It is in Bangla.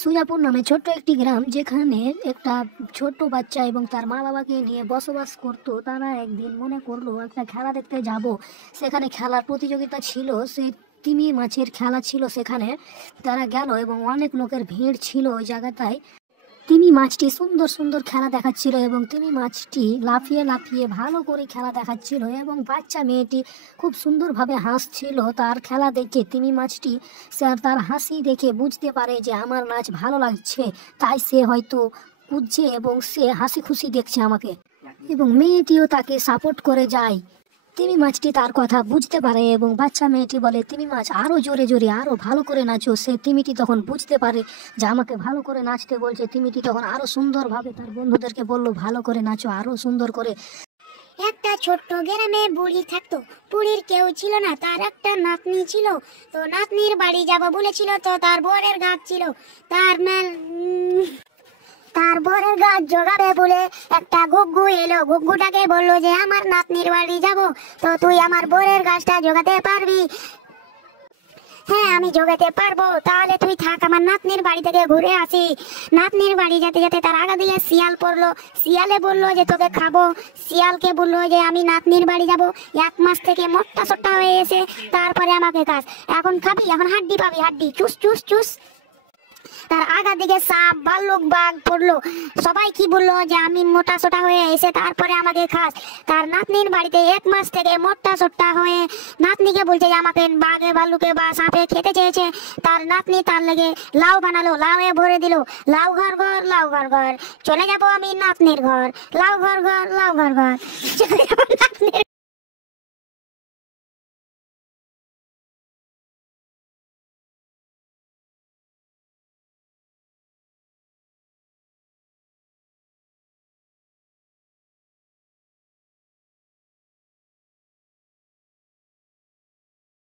সুজাপুর নামে ছোট্ট একটি গ্রাম, যেখানে একটা ছোট্ট বাচ্চা এবং তার মা বাবাকে নিয়ে বসবাস করতো। তারা একদিন মনে করলো একটা খেলা দেখতে যাব। সেখানে খেলার প্রতিযোগিতা ছিল, সেই তিমি মাছের খেলা ছিল সেখানে। তারা গেল এবং অনেক লোকের ভিড় ছিল ওই জায়গাটায়। তিমি মাছটি সুন্দর সুন্দর খেলা দেখাচ্ছিল এবং তিমি মাছটি লাফিয়ে লাফিয়ে ভালো করে খেলা দেখাচ্ছিল এবং বাচ্চা মেয়েটি খুব সুন্দরভাবে হাসছিল তার খেলা দেখে। তিমি মাছটি তার হাসি দেখে বুঝতে পারে যে আমার নাচ ভালো লাগছে, তাই সে হয়তো বুঝছে এবং সে হাসি খুশি দেখছে আমাকে, এবং মেয়েটিও তাকে সাপোর্ট করে যায়। তিমি মাছটি তার কথা বুঝতে পারে এবং বাচ্চা মেয়েটি বলে, তিমি মাছ আরো জোরে জোরে আরো ভালো করে নাচো। সে তিমিটি তখন বুঝতে পারে যে আমাকে ভালো করে নাচতে বলছে। তিমিটি তখন আরো সুন্দরভাবে তার বন্ধুদেরকে বললো, ভালো করে নাচো, আরো সুন্দর করে। একটা ছোট্ট গ্রামে বুড়ি থাকতো। বুড়ির কেউ ছিল না, তার একটা নাতনি ছিল। তো নাতনির বাড়ি যাব বলেছিল, তো তার বরের গাছ ছিল। তার বরের গাছ জোগাবে বলে একটা গুগ্গু এলো। গুগ্গুটাকে বললো যে আমার নাতনির বাড়ি যাব, তো তুই আমার বরের গাছটা জোগাতে পারবি? হ্যাঁ, আমি জোগাতে পারবো। তাহলে তুই থাক, আমার নাতনির বাড়ি থেকে ঘুরে আসি। নাতনির বাড়ি যেতে যেতে তার আগা দিয়ে শিয়াল পড়লো। শিয়ালে বললো যে তোকে খাবো। শিয়ালকে বললো যে আমি নাতনির বাড়ি যাব, 1 মাস থেকে মোট্টা সোট্টা হয়ে এসে তারপরে আমাকে খাস। এখন খাবি, এখন হাড্ডি পাবি, হাড্ডি চুস চুস চুস। তার আগা দিকে সাপ ভাল্লুক বাঘ পড়লো। সবাই কি বললো যে আমি মোটা সোটা হয়ে এসে তারপরে আমাকে খাস। তার নাতনির বাড়িতে 1 মাস থেকে মোটা সোটা হয়ে নাতনিকে বলছে যে আমাকে বাঘে ভাল্লুকে বা সাপে খেতে চেয়েছে। তার নাতনি তার লেগে লাউ বানালো, লাউয়ে ভরে দিল। লাউ ঘর ঘর, লাউ ঘর ঘর, চলে যাবো আমি নাতনির ঘর। লাউ ঘর ঘর, লাউ ঘর ঘর, চলে যাবো নাতনির